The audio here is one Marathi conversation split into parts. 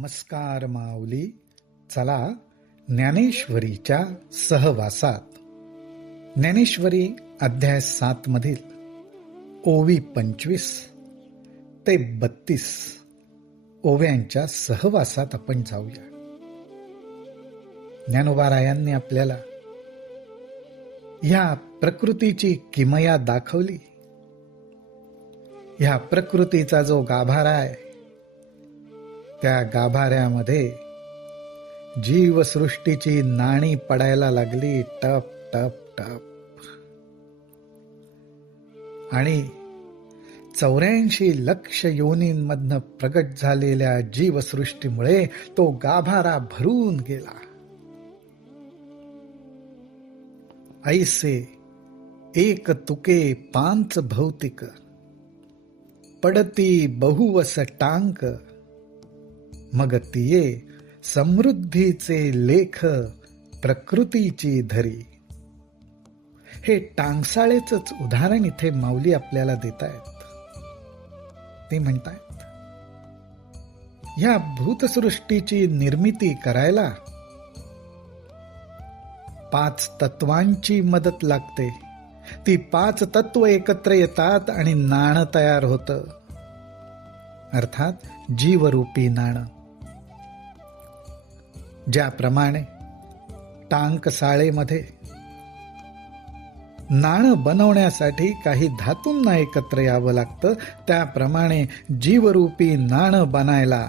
नमस्कार माऊली. चला ज्ञानेश्वरीच्या सहवासात. ज्ञानेश्वरी अध्याय 7 मधील ओवी 25 ते 32 ओव्यांच्या सहवासात आपण जाऊया. ज्ञानोबारायांनी आपल्याला ह्या प्रकृतीची किमया दाखवली. ह्या प्रकृतीचा जो गाभारा आहे, त्या गाभाऱ्यामध्ये जीवसृष्टीची नाणी पडायला लागली, टप टप टप. आणि 84 लक्ष योनींमधनं प्रगट झालेल्या जीवसृष्टीमुळे तो गाभारा भरून गेला. ऐसे एक तुके 5 भौतिक, पडती बहुवस टांक, मग तिये समृद्धीचे लेख प्रकृतीची धरी. हे टांगसाळेच उदाहरण इथे माऊली आपल्याला देत आहेत. ते म्हणतायत, या भूतसृष्टीची निर्मिती करायला 5 तत्वांची मदत लागते. ती 5 तत्व एकत्र येतात आणि नाणं तयार होतं, अर्थात जीवरूपी नाणं. ज्याप्रमाणे टांकसाळेमध्ये नाणं बनवण्यासाठी काही धातूंना एकत्र यावं लागतं, त्याप्रमाणे जीवरूपी नाणं बनायला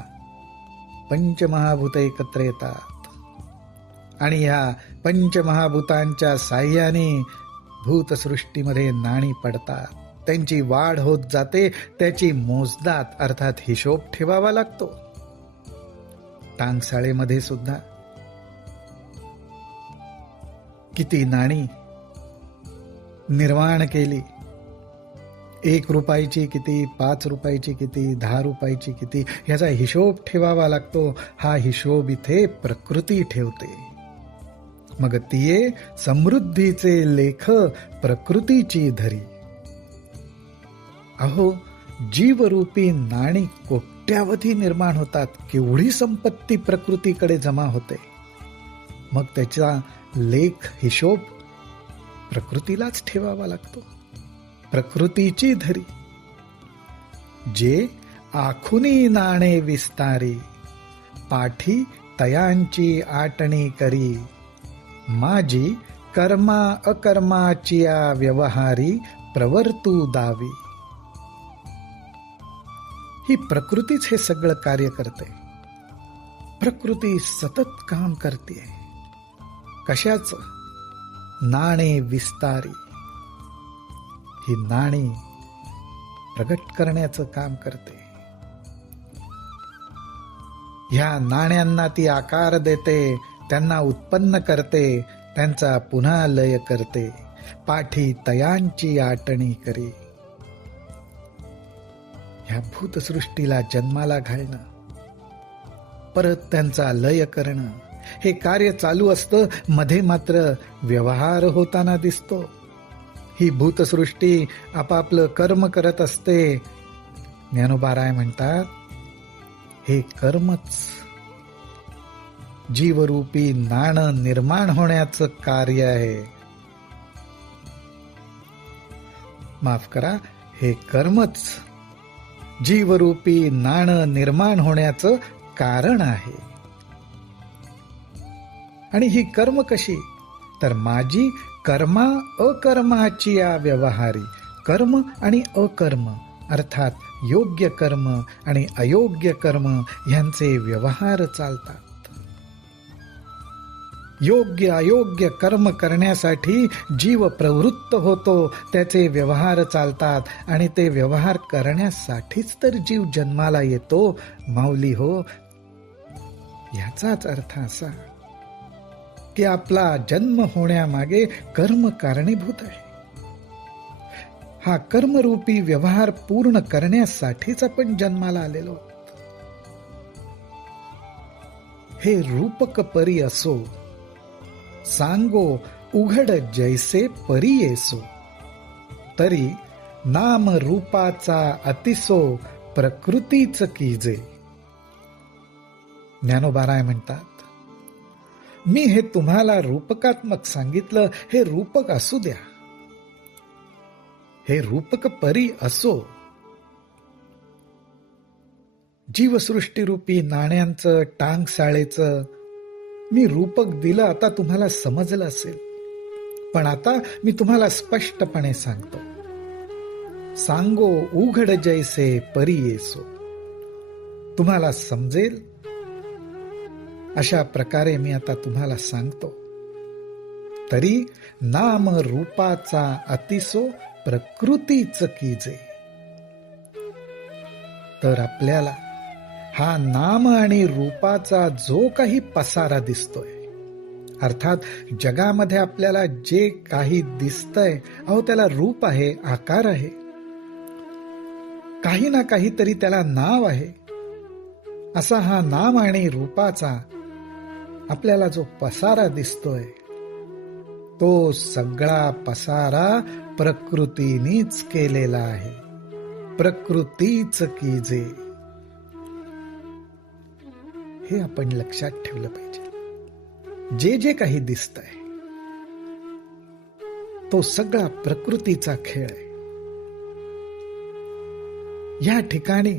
पंचमहाभूत एकत्र येतात. आणि ह्या पंचमहाभूतांच्या साह्याने भूतसृष्टीमध्ये नाणी पडतात. त्यांची वाढ होत जाते, त्याची मोजदात अर्थात हिशोब ठेवावा लागतो. टांगसाळेमध्ये सुद्धा किती नाणी निर्माण केली, 1 रुपयाची किती, 5 रुपयाची किती, 10 रुपयाची किती, ह्याचा हिशोब ठेवावा लागतो. हा हिशोब इथे प्रकृती ठेवते. मग तिये समृद्धीचे लेख प्रकृतीची धरी. अहो, जीवरूपी नाणी कोट्यावधी निर्माण होतात. केवढी संपत्ती प्रकृतीकडे जमा होते. मग त्याचा लेख हिशोब प्रकृतीलाच ठेवावा लागतो. प्रकृतीची धरी. जे आखुनी नाणे विस्तारी, पाठी तयांची आटणी करी, माझी कर्मा अकर्माचिया व्यवहारी प्रवर्तू दावी. ही प्रकृतीच हे सगळं कार्य करते. प्रकृती सतत काम करते. कशाच? नाणे विस्तारी. ही नाणी प्रगट करण्याचं काम करते. ह्या नाण्यांना ती आकार देते, त्यांना उत्पन्न करते, त्यांचा पुन्हा लय करते. पाठी तयांची आटणी करी. ह्या भूतसृष्टीला जन्माला घालणं, परत त्यांचा लय करणं, हे कार्य चालू असतं. मध्ये मात्र व्यवहार होताना दिसतो. ही भूतसृष्टी आपापलं कर्म करत असते. ज्ञानोबाराय म्हणतात, हे कर्मच जीवरूपी नाणं निर्माण होण्याचं कार्य आहे. माफ करा, हे कर्मच जीवरूपी नाणं निर्माण होण्याचं कारण आहे. आणि ही कर्म कशी? तर माझी कर्मा अकर्माची या व्यवहारी. कर्म आणि अकर्म अर्थात योग्य कर्म आणि अयोग्य कर्म ह्यांचे व्यवहार चालतात. योग्य अयोग्य कर्म करण्यासाठी जीव प्रवृत्त होतो, त्याचे व्यवहार चालतात. आणि ते व्यवहार करण्यासाठीच तर जीव जन्माला येतो. माऊली हो, याचाच अर्थ असा की आपला जन्म होण्यामागे कर्म कारणीभूत आहे. हा कर्मरूपी व्यवहार पूर्ण करण्यासाठीच आपण जन्माला आलेलो. हे रूपक परी असो, सांगो उघड जैसे परी येसो, तरी नाम रूपाचा अतिसो प्रकृतीच कीजे. ज्ञानोबाराय म्हणतात, मी हे तुम्हाला रूपकात्मक सांगितलं, हे रूपक असू द्या, हे रूपक परी असो. जीवसृष्टीरूपी नाण्यांचं, टांगसाळेचं मी रूपक दिलं, आता तुम्हाला समजलं असेल. पण आता मी तुम्हाला स्पष्टपणे सांगतो, सांगो उघड जैसे परी येसो. तुम्हाला समजेल अशा प्रकारे मी आता तुम्हाला सांगतो. तरी नाम रूपाचा अतिसो प्रकृतीच कीजे. तर आपल्याला हा नाम आणि रूपाचा जो काही पसारा दिसतोय, अर्थात जगामध्ये आपल्याला जे काही दिसतंय, त्याला रूप आहे, आकार आहे, काही ना काहीतरी त्याला नाव आहे. असा हा नाम आणि रूपाचा आपल्याला जो पसारा दिसतोय, तो सगळा पसारा प्रकृतीनेच केलेला आहे. प्रकृतीच कीजे, हे आपण लक्षात ठेवलं पाहिजे. जे जे काही दिसतंय तो सगळा प्रकृतीचा खेळ आहे. या ठिकाणी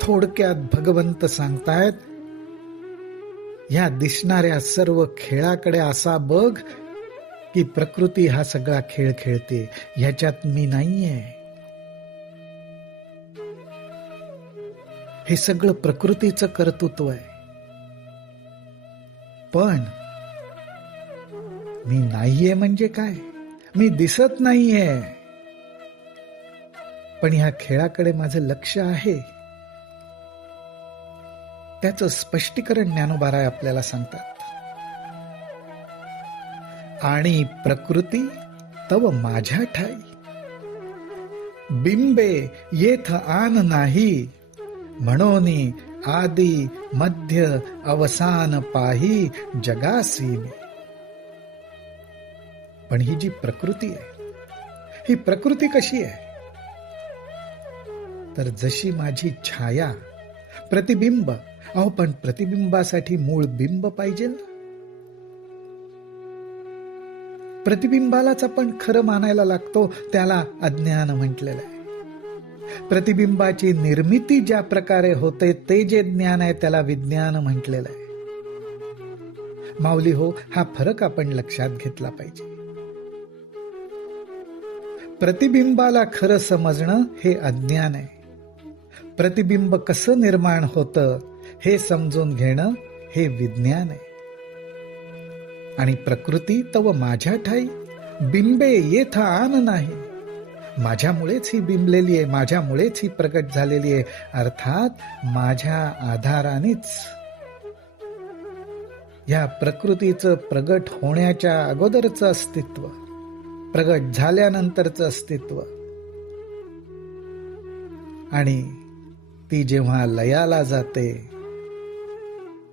थोडक्यात भगवंत सांगतायत, या दिसणाऱ्या सर्व खेळाकडे असा बघ की प्रकृती हा सगळा खेळ खेळते, ह्याच्यात मी नाहीये. हे सगळं प्रकृतीचं कर्तृत्व आहे. पण मी नाहीये म्हणजे काय? मी दिसत नाहीये, पण ह्या खेळाकडे माझं लक्ष आहे. त्याचं स्पष्टीकरण ज्ञानोबाराय आपल्याला सांगतात. आणि प्रकृती तव माझ्या ठाई, बिंबे येथ आन नाही, म्हणोनी आदी मध्य अवसान पाही जगासी मी. पण ही जी प्रकृती आहे, ही प्रकृती कशी आहे? तर जशी माझी छाया, प्रतिबिंब. पण प्रतिबिंबासाठी मूळ बिंब पाहिजे ना. प्रतिबिंबालाच आपण खरं मानायला लागतो, त्याला अज्ञान म्हटलेलं आहे. प्रतिबिंबाची निर्मिती ज्या प्रकारे होते ते जे ज्ञान आहे त्याला विज्ञान म्हटलेलं आहे. माऊली हो, हा फरक आपण लक्षात घेतला पाहिजे. प्रतिबिंबाला खरं समजणं हे अज्ञान आहे. प्रतिबिंब कसं निर्माण होतं हे समजून घेणं हे विज्ञान आहे. आणि प्रकृती तव माझ्या ठाई, बिंबे येथ आन नाही. माझ्यामुळेच ही बिंबलेली आहे, माझ्यामुळेच ही प्रगट झालेली आहे. अर्थात माझ्या आधारानेच. या प्रकृतीचं प्रगट होण्याच्या अगोदरचं अस्तित्व, प्रगट झाल्यानंतरचं अस्तित्व, आणि ती जेव्हा लयाला जाते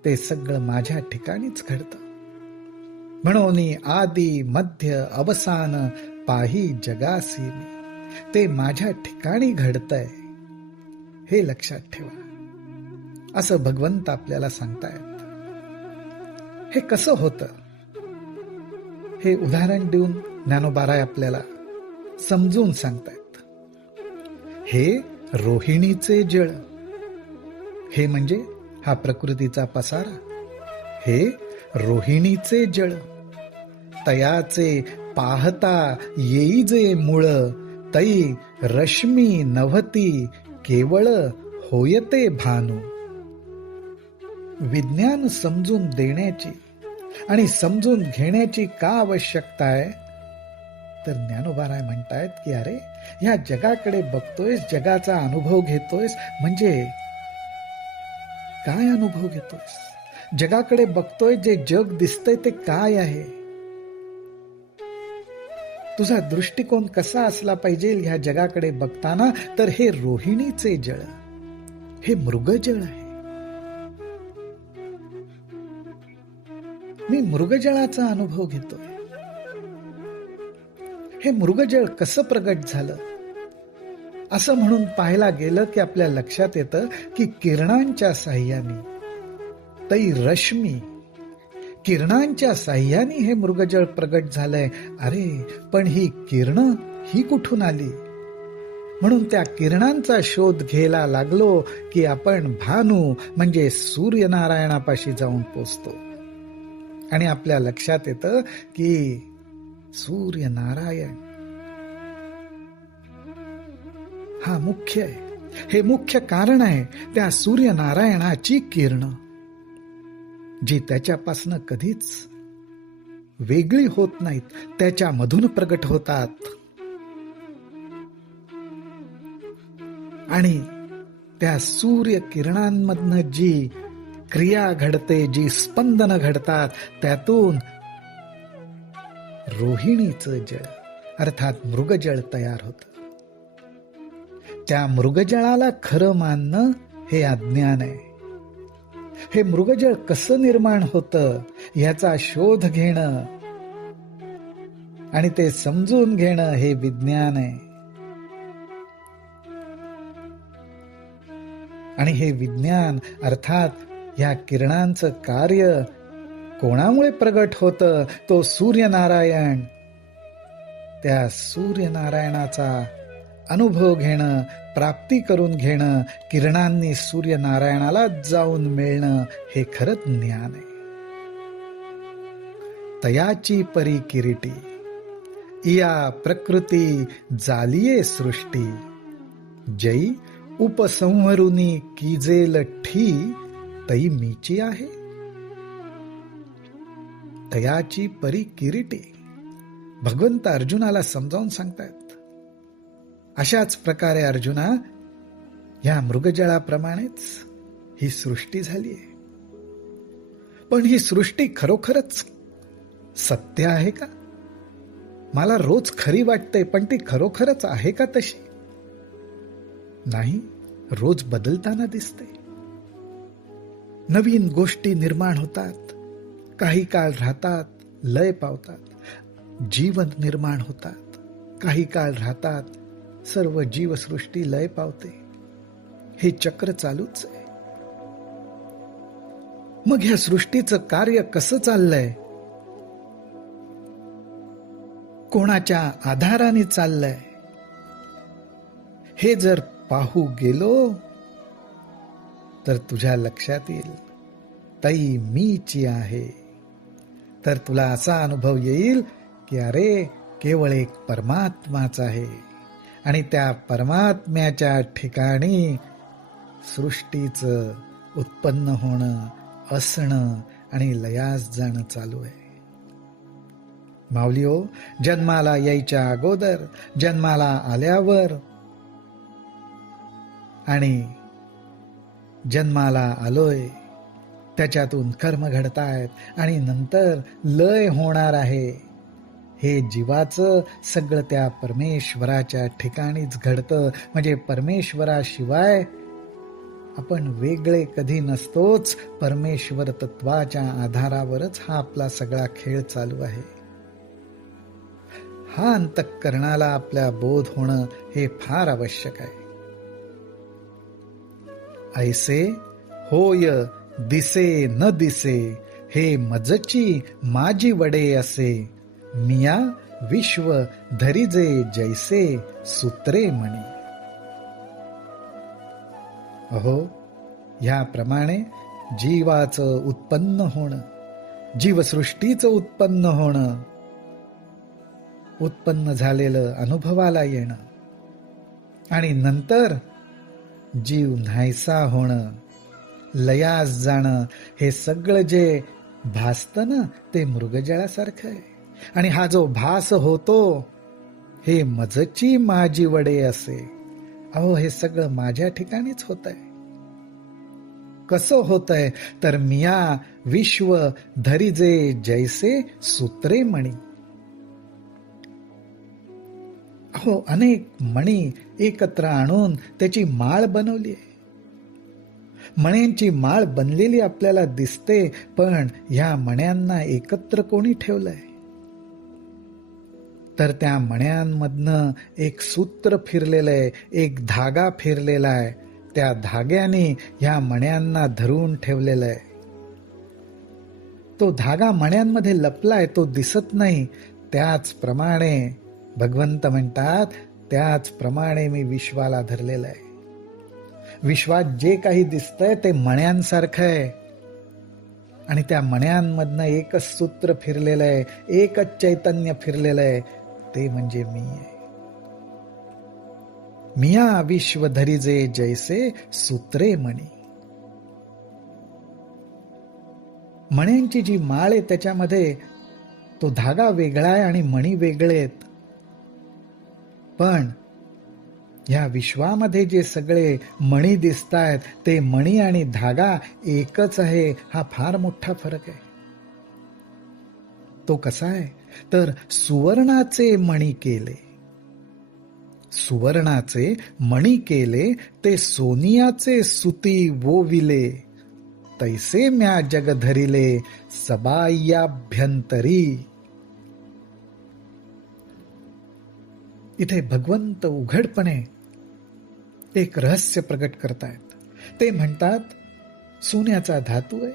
ते सगळं माझ्या ठिकाणीच घडतं. म्हणून आदी मध्य अवसान पाही जगासी मी. ते माझ्या ठिकाणी घडतंय, हे लक्षात ठेवा, असं भगवंत आपल्याला सांगतायत. हे कसं होतं हे उदाहरण देऊन ज्ञानोबाराय आपल्याला समजून सांगतायत. हे रोहिणीचे जळ, हे म्हणजे हा प्रकृतीचा पसारा, हे रोहिणीचे जळ. तयाचे पाहता येई जे मूळ, तई रश्मी नव्हती केवळ होयते भानू. विज्ञान समजून देण्याची आणि समजून घेण्याची का आवश्यकता आहे? तर ज्ञानोबाराय म्हणतायत की अरे, ह्या जगाकडे बघतोयस, जगाचा अनुभव घेतोयस, म्हणजे काय अनुभव घेतोयस? जगाकडे बघतोय, जे जग दिसतंय ते काय आहे? तुझा दृष्टिकोन कसा असला पाहिजे ह्या जगाकडे बघताना? तर हे रोहिणीचे जळ, हे मृगजळ आहे. मी मृगजळाचा अनुभव घेतोय. हे मृगजळ कसं प्रगट झालं? असं म्हणून पाहायला गेलं की आपल्या लक्षात येतं की किरणांच्या साह्याने, तै रश्मी, किरणांच्या साह्याने हे मृगजळ प्रगट झालंय. अरे पण ही किरण ही कुठून आली? म्हणून त्या किरणांचा शोध घ्यायला लागलो की आपण भानू म्हणजे सूर्यनारायणापाशी जाऊन पोचतो. आणि आपल्या लक्षात येतं की सूर्यनारायण हा मुख्य आहे, हे मुख्य कारण आहे. त्या सूर्यनारायणाची किरण जी त्याच्यापासनं कधीच वेगळी होत नाहीत, त्याच्यामधून प्रगट होतात. आणि त्या सूर्य किरणांमधनं जी क्रिया घडते, जी स्पंदन घडतात, त्यातून रोहिणीचं जळ अर्थात मृगजळ तयार होतं. त्या मृगजळाला खरं मानणं हे अज्ञान आहे. हे मृगजळ कसं निर्माण होतं ह्याचा शोध घेणं आणि ते समजून घेणं हे विज्ञान आहे. आणि हे विज्ञान अर्थात ह्या किरणांचं कार्य कोणामुळे प्रगट होतं? तो सूर्यनारायण. त्या सूर्यनारायणाचा अनुभव घेणं, प्राप्ती करून घेणं, किरणांनी सूर्यनारायणाला जाऊन मिळणं हे खरंच ज्ञान आहे. तयाची परी किरीटी, इया प्रकृती जालिये सृष्टी, जै उपसंहरुनी कीजेल ठी, तई मीची आहे. तयाची परी किरीटी भगवंत अर्जुनाला समजावून सांगतायत. अशाच प्रकारे अर्जुना, या मृगजळाप्रमाणेच ही सृष्टी झाली आहे. पण ही सृष्टी खरोखरच सत्य आहे का? मला रोज खरी वाटते, पण ती खरोखरच आहे का तशी? नाही, रोज बदलताना दिसते. नवीन गोष्टी निर्माण होतात, काही काळ राहतात, लय पावतात. जीवन निर्माण होतात, काही काळ राहतात, सर्व जीवसृष्टी लय पावते. हे चक्र चालूच आहे. मग ह्या सृष्टीचं कार्य कसं चाललंय? कोणाच्या आधाराने चाललंय? हे जर पाहू गेलो तर तुझ्या लक्षात येईल, तई मीची आहे. तर तुला असा अनुभव येईल की अरे केवळ एक परमात्माच आहे. आणि त्या परमात्म्याच्या ठिकाणी सृष्टीचं उत्पन्न होणं, असणं आणि लयास जाणं चालू आहे. माऊलीओ, जन्माला यायच्या अगोदर, जन्माला आल्यावर आणि जन्माला आलोय, त्याच्यातून कर्म घडतायत आणि नंतर लय होणार आहे. हे जीवाचं सगळं त्या परमेश्वराच्या ठिकाणीच घडतं. म्हणजे परमेश्वराशिवाय आपण वेगळे कधी नसतोच. परमेश्वर तत्वाच्या आधारावरच हा आपला सगळा खेळ चालू आहे. हा अंतःकरणाला आपल्या बोध होणं हे फार आवश्यक आहे. ऐसे होय दिसे न दिसे, हे मजची माझी वडे असे, मिया विश्व धरिजे जैसे सूत्रे म्हणे. अहो, ह्याप्रमाणे जीवाचं उत्पन्न होणं, जीवसृष्टीचं उत्पन्न होणं, उत्पन्न झालेलं अनुभवाला येणं आणि नंतर जीव नाहीसा होणं, लयास जाणं, हे सगळं जे भासतं ना ते मृगजळासारखं आहे. आणि हा जो भास होतो हे मजची माझी वडे असे. अहो, हे सगळं माझ्या ठिकाणीच होत आहे. कसं होतंय? तर मिया विश्व धरिजे जैसे सूत्रे मणी. अहो, अनेक मणी एकत्र आणून त्याची माळ बनवली आहे. मण्यांची माळ बनलेली आपल्याला दिसते, पण ह्या मण्यांना एकत्र कोणी ठेवलंय? तर त्या मण्यांमधनं एक सूत्र फिरलेलं आहे, एक धागा फिरलेला आहे. त्या धाग्याने ह्या मण्यांना धरून ठेवलेलं आहे. तो धागा मण्यांमध्ये लपलाय, तो दिसत नाही. त्याचप्रमाणे भगवंत म्हणतात, त्याचप्रमाणे मी विश्वाला धरलेलं आहे. विश्वात जे काही दिसतंय ते मण्यांसारखं आहे. आणि त्या मण्यांमधनं एकच सूत्र फिरलेलं आहे, एकच चैतन्य फिरलेलं आहे, ते म्हणजे मी आहे. मिया विश्व धरिजे जैसे सूत्रे मणी. मण्यांची जी माळ आहे त्याच्यामध्ये तो धागा वेगळा आहे आणि मणी वेगळे आहेत. पण या विश्वामध्ये जे सगळे मणी दिसतायत ते मणी आणि धागा एकच आहे. हा फार मोठा फरक आहे. तो कसा आहे तर सुवर्णाचे मणी केले, सुवर्णाचे मणी केले, ते सोनियाचे सुती वोविले, तैसे म्या जग धरिले सबाह्याभ्यंतरी. इथे भगवंत उघडपणे एक रहस्य प्रकट करतायत. ते म्हणतात सोन्याचा धातू आहे,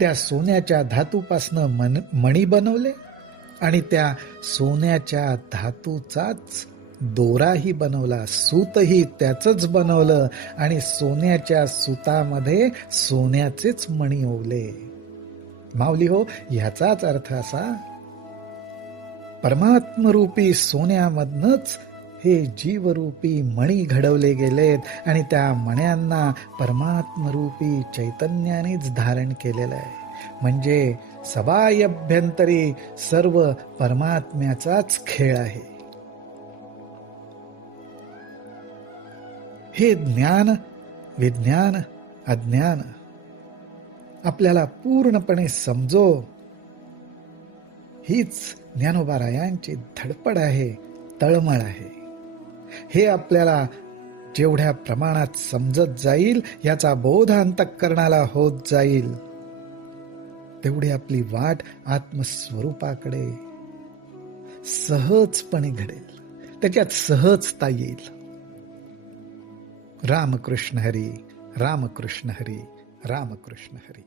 त्या सोन्याच्या धातूपासनं मणी बनवले आणि त्या सोन्याच्या धातूचाच दोराही बनवला, सूतही त्याचंच बनवलं आणि सोन्याच्या सुतामध्ये सोन्याचेच मणी ओवले. माऊली हो, ह्याचाच अर्थ असा, परमात्मरूपी सोन्यामधनच हे जीवरूपी मणी घडवले गेलेत आणि त्या मण्यांना परमात्मरूपी चैतन्यानेच धारण केलेलं आहे. म्हणजे सबाह्याभ्यंतरी सर्व परमात्म्याचाच खेळ आहे. हे ज्ञान, विज्ञान, अज्ञान आपल्याला पूर्णपणे समजो, हीच ज्ञानोबारायांची धडपड आहे, तळमळ आहे. हे आपल्याला जेवढ्या प्रमाणात समजत जाईल, याचा बोध अंतःकरणाला होत जाईल, तेवढी आपली वाट आत्मस्वरूपाकडे सहजपणे घडेल, त्याच्यात सहजता येईल. रामकृष्ण हरी, रामकृष्ण हरी, रामकृष्ण हरी.